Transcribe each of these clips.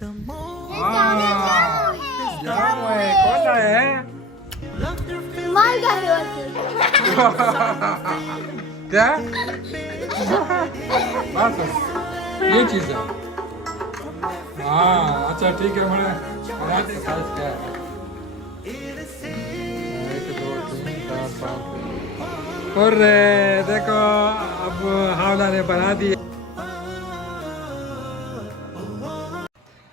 जाम है कौन सा है? माल का है और क्या बस ये चीज है। हाँ अच्छा ठीक है मैंने बनाते साइज क्या है। 1 2 3 4 5 और देखो अब हावला ने बना दिए।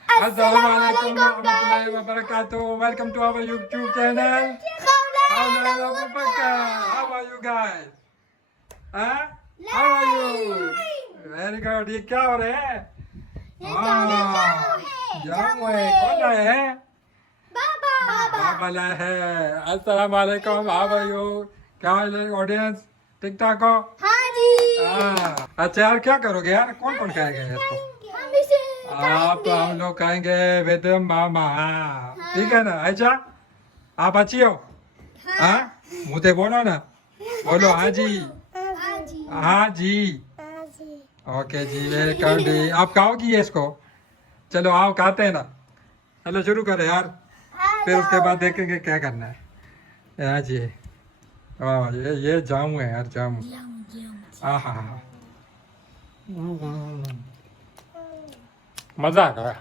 अस्सलामुअलैकुम warahmatullahi wabarakatuh. Welcome to our YouTube channel. How are you guys? Huh? How are you? Very good. ये क्या हो रहा है? जामू है कौन लाया है? बाबा लाया है। अस्सलामुअलैकुम. How are you? क्या है ऑडियंस? ठीक ठाक हो? हाँ जी अच्छा यार क्या करोगे यार? कौन कौन खाएगा इसको? हम इसे आप हम लोग खाएंगे विद मामा। ठीक है ना अच्छा आप अच्छी हो? हाँ मुझे बोलो ना बोलो हाँ जी हाँ जी हाँ जी ओके जी वेलकम जी। आप खाओगी इसको? चलो आओ खाते हैं ना। चलो शुरू करें यार फिर उसके बाद देखेंगे क्या करना है। हाँ जी वाह ये जामू है यार जामू। हाँ हाँ हाँ मजा आ गया।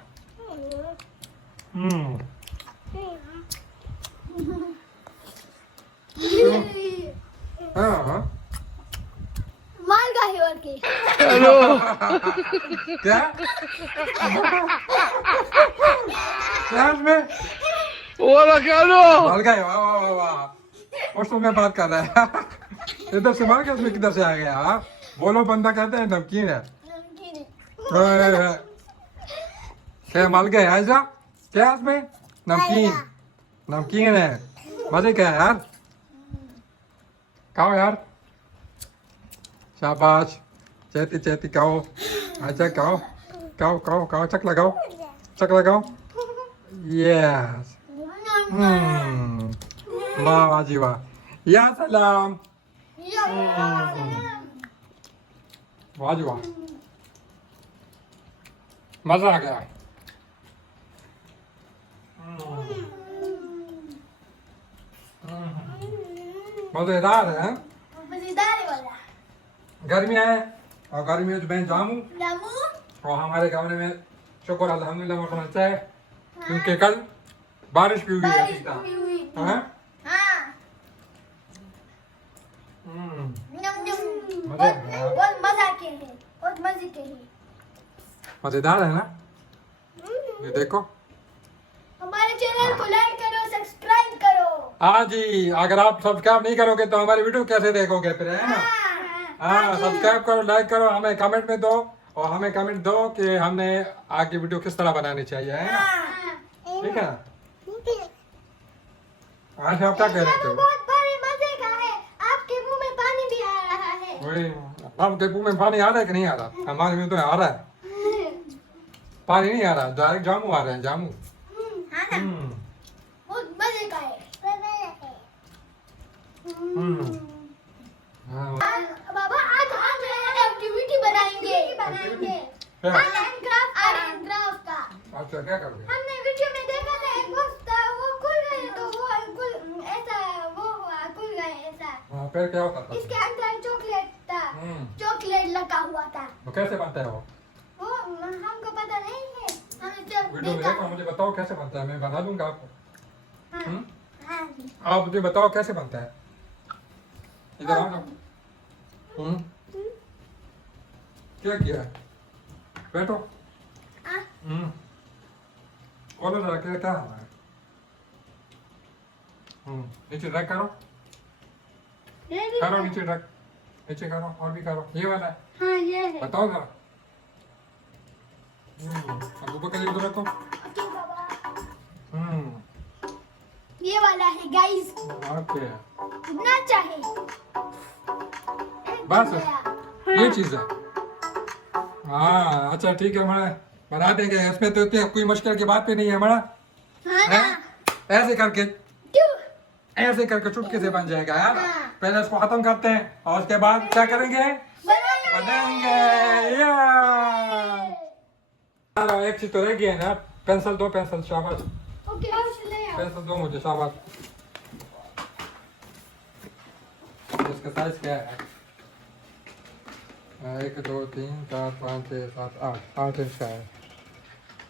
हाँ हाँ माल का है और क्या क्या इसमें माल का है? वाह वाह वाह वाह उसमें मैं बात कर रहा है। इधर से माल का इसमें किधर से आ गया? हाँ बोलो बंदा कहते हैं नमकीन है। क्या माल का है ऐसा? क्या इसमें नमकीन नमकीन है? मजे क्या है यार? खाओ यार शाबाश चेती चेती खाओ। अच्छा खाओ खाओ खाओ खाओ चक लगाओ यस वाह वाह जी वाह या सलाम वाह जी वाह मजा आ गया। मजेदार है। मजेदार है वाला गर्मियाँ है और गर्मियों में जामू जामू और हमारे गाँव में शुक्र अल्हम्दुलिल्लाह मौसम अच्छा है क्योंकि कल बारिश भी हुई है। बारिश ठीक था भी हुई हाँ हाँ नम नम मजा आ गया। बहुत मजा के है बहुत मजे के है। मजेदार है ना ये देखो। हमारे चैनल को लाइक करो सब्सक्राइब करो। हाँ जी अगर आप सब्सक्राइब नहीं करोगे तो हमारी वीडियो कैसे देखोगे फिर है ना? हाँ सब्सक्राइब करो लाइक करो हमें कमेंट में दो और हमें कमेंट दो कि हमने आगे वीडियो किस तरह बनानी चाहिए है ना? ठीक है आज आप क्या कह रहे थे? बहुत बड़े मजे का है आपके मुंह में पानी भी आ रहा है। वही आपके मुंह में पानी आ रहा है कि नहीं आ रहा? हमारे मुंह तो आ रहा है पानी नहीं आ रहा डायरेक्ट जामू आ रहे हैं जामू। हाँ ना बहुत मजे का है। हाँ बाबा आज हम एक्टिविटी बनाएंगे आर्ट एंड क्राफ्ट का। अच्छा क्या करोगे? हमने वीडियो में देखा था एक बॉक्स था वो खुल गए तो वो ऐसा वो हुआ खुल गए ऐसा। हाँ फिर क्या होता था? इसके अंदर चॉकलेट था चॉकलेट लगा हुआ था। वो कैसे बनता है वो हमको पता नहीं है हमने जब वीडियो में देखो मुझे बताओ कैसे बनता है मैं बना दूंगा आपको। हाँ आप मुझे बताओ कैसे बनता है। इधर आओ ना। क्या किया है? बैठो खोलो जरा क्या क्या है? नीचे रख करो करो नीचे रख नीचे करो और भी करो ये वाला है। हाँ ये है। बताओ जरा ऊपर का इधर रखो। ओके बाबा हम्म ये वाला है गाइस ओके कितना चाहे बस ये चीज है। हाँ अच्छा ठीक है हमारा बना देंगे इसमें तो इतनी कोई मुश्किल की बात भी नहीं है हमारा हाँ है? ना ऐसे करके क्यों ऐसे करके चुटकी से बन जाएगा यार। पहले इसको खत्म करते हैं और उसके बाद क्या करेंगे बनाएंगे। यार एक चीज तो रह गई है ना पेंसिल दो, पेंसिल, शाबाश। ओके ले आओ। पेंसिल दो मुझे, शाबाश। इसका साइज क्या है? 1 2 3 4 5 6 7 8, 8 इंच का है।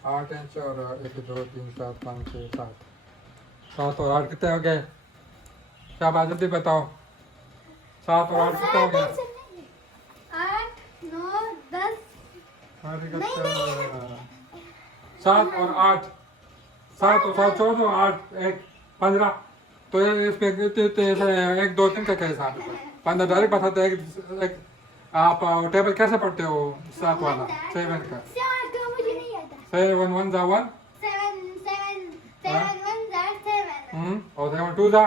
8 इंच और 1 2 3 4 5 6 7, 7 और 8 कितने हो गए? शाबाश, जल्दी बताओ। 7 और 8 कितने हो गए? 8 9 10। 7 और 8, 7 और 7 14, 8 1 15। तो ये इसमें 1 2 3 का क्या हिसाब है? 15 डायरेक्ट बताते हैं। एक आप टेबल कैसे पढ़ते हो? 7 वाला 7 का। 7 का मुझे नहीं आता। 7 1 जा 1, 7 7 7 1 जा 7। और 7 2 जा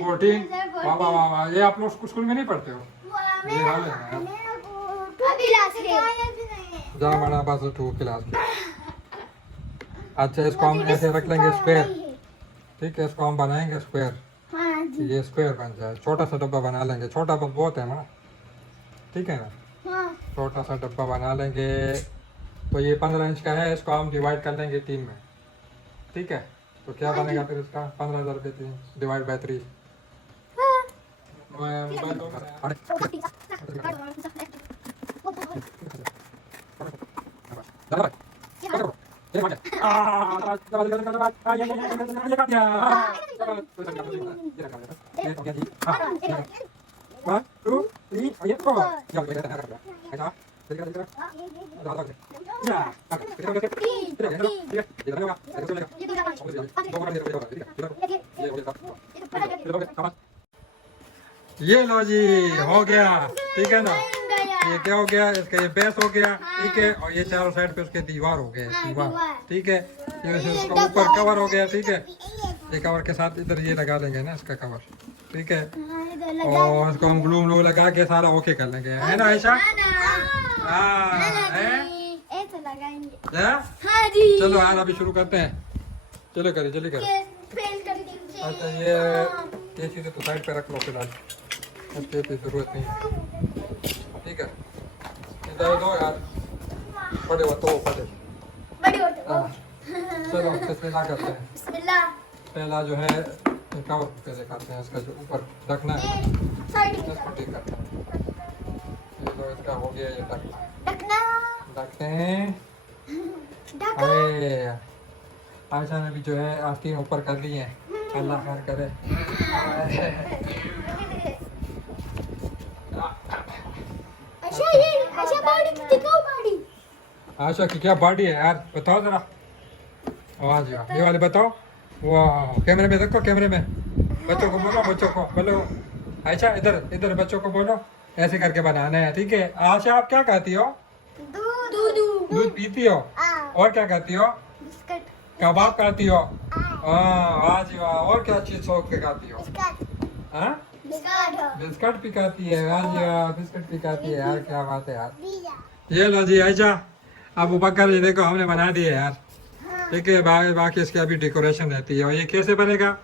14। 7 वाह वाह वाह वाह, ये आप लोग स्कूल में नहीं पढ़ते हो? ये हाल है यार। अभी क्लास है। जा हमारा पास 2 क्लास में। अच्छा, इसको हम ऐसे रख लेंगे स्क्वायर, ठीक है? इसको हम बनाएंगे स्क्वायर। हाँ जी। ये स्क्वायर बन जाए। छोटा सा डब्बा बना लेंगे, छोटा बस बहुत है ना, ठीक है ना? हाँ। छोटा सा डब्बा बना लेंगे। तो ये 15 इंच का है, इसको हम डिवाइड कर लेंगे 3 में, ठीक है? तो क्या बनेगा फिर इसका? 15,000 रुपये 3 divide by 3। One, two, three, और ये 4। ऐसा ये लो जी, हो गया, ठीक है ना? ये क्या हो गया? इसका ये बेस हो गया, ठीक है? और ये चारों साइड पे उसके दीवार हो गया, दीवार, ठीक है? ये इसका ऊपर कवर हो गया, ठीक है? ये कवर के साथ इधर ये लगा लेंगे ना इसका कवर, ठीक है? और इसको हम ग्लू व्लू लगा के सारा ओके कर लेंगे, है ना आयशा? हाँ, है? ऐसे लगाएंगे। है? हाँ जी। चलो यार, अभी शुरू करते हैं। चलो करिए, जल्दी करिए। फेल कर दीजिए। अच्छा, ये चीज़ें तो साइड पे रख लो फिलहाल, इसकी कोई ज़रूरत नहीं, ठीक है? इधर दो यार, बड़े हो तो बड़े। बड़ी होते हो। हाँ। चलो बिस्मिल्लाह करते हैं। बिस्मिल्लाह। पहला जो है कवर पे दिखाते हैं, इसका जो ऊपर ढकना है साइड में इसको ठीक करते हैं। ये जो इसका हो गया, ये ढकना ढकना। ढकते हैं। ढका। अरे आयशा ने भी जो है आस्तीन ऊपर कर ली है, अल्लाह खैर करे। अच्छा बॉडी दिखाओ बॉडी। आयशा की क्या बॉडी है यार, बताओ जरा। आवाज ये वाले बताओ। वाह, कैमरे में देखो, कैमरे में। बच्चों को बोलो, बच्चों को बोलो। आयशा इधर इधर बच्चों को बोलो, ऐसे करके बनाना है, ठीक है? आयशा आप क्या खाती हो? दूध। दूध पीती हो? और क्या खाती हो? बिस्किट। कबाब खाती हो? वाह जी वाह। और क्या चीज शौक से खाती हो? हाँ, बिस्किट भी खाती है, वाह जी वाह, बिस्किट भी खाती है यार, क्या बात है यार। ये लो जी आयशा, अब बकर ये देखो हमने बना दिए यार, ठीक है? बाकी इसकी अभी डेकोरेशन रहती है। और ये कैसे बनेगा?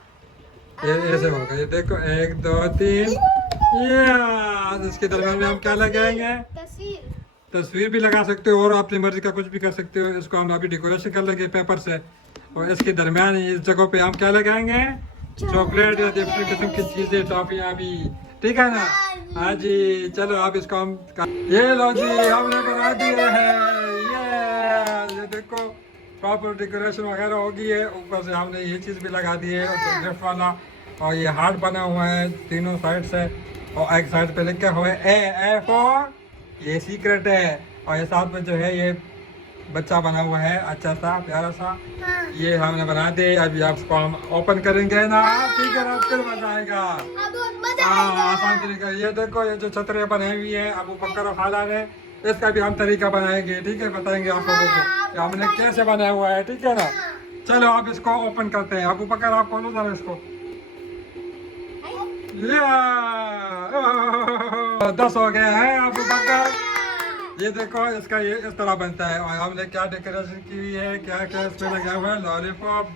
ये ऐसे होगा, ये देखो 1 2 3। ये इसके दरम्यान में हम क्या लगाएंगे? तस्वीर भी लगा सकते हो, और अपनी मर्जी का कुछ भी कर सकते हो। इसको हम अभी डेकोरेशन कर लेंगे पेपर से। और इसके दरम्यान इस जगह पे हम क्या लगाएंगे? चॉकलेट या डिफरेंट किस्म की चीजें, टॉफियाँ भी, ठीक है ना? हाँ जी, चलो अब इसको हम ये लो जी, हमने बना दिए हैं। ये देखो प्रॉपर डेकोरेशन वगैरह हो गई है। ऊपर से हमने ये चीज़ भी लगा दी है, गिफ्ट वाला। और ये हार्ट बना हुआ है तीनों साइड से, और एक साइड पे लिखा हुआ है ए फॉर, ये सीक्रेट है। और ये साथ में जो है ये बच्चा बना हुआ है, अच्छा सा प्यारा सा। ये हमने बना दिए। अभी आपको हम ओपन करेंगे ना, ठीक है ना? फिर मजा आएगा। आसान तरीका। ये देखो, ये जो छतरियाँ बनाई हुई है अबू बकर और खाला ने, इसका भी हम तरीका बनाएंगे, ठीक है? बताएंगे आप लोगों को कि हमने कैसे बनाया हुआ है, ठीक है ना? चलो अब इसको ओपन करते हैं। अबू बकर आप खोलो जरा इसको। 10 हो गया है अबू बकर। ये देखो, इसका ये इस तरह बनता है। और हमने क्या डेकोरेशन की हुई है, क्या क्या इसमें लगा हुआ है? लॉलीपॉप,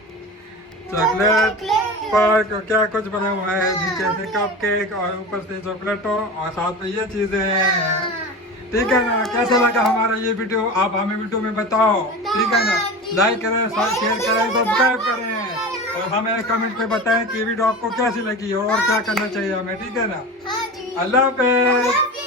चॉकलेट, पर क्या कुछ बना हुआ है। नीचे से कप केक और ऊपर से चॉकलेटो, और साथ में ये चीजें हैं। ठीक है ना? कैसा लगा हमारा ये वीडियो आप हमें वीडियो में बताओ, ठीक है ना? लाइक करें, शेयर करें, सब्सक्राइब करें और हमें कमेंट में बताएं कि वीडियो आपको कैसी लगी और क्या करना चाहिए हमें, ठीक है ना? हाँ जी। अल्लाह हाफिज़।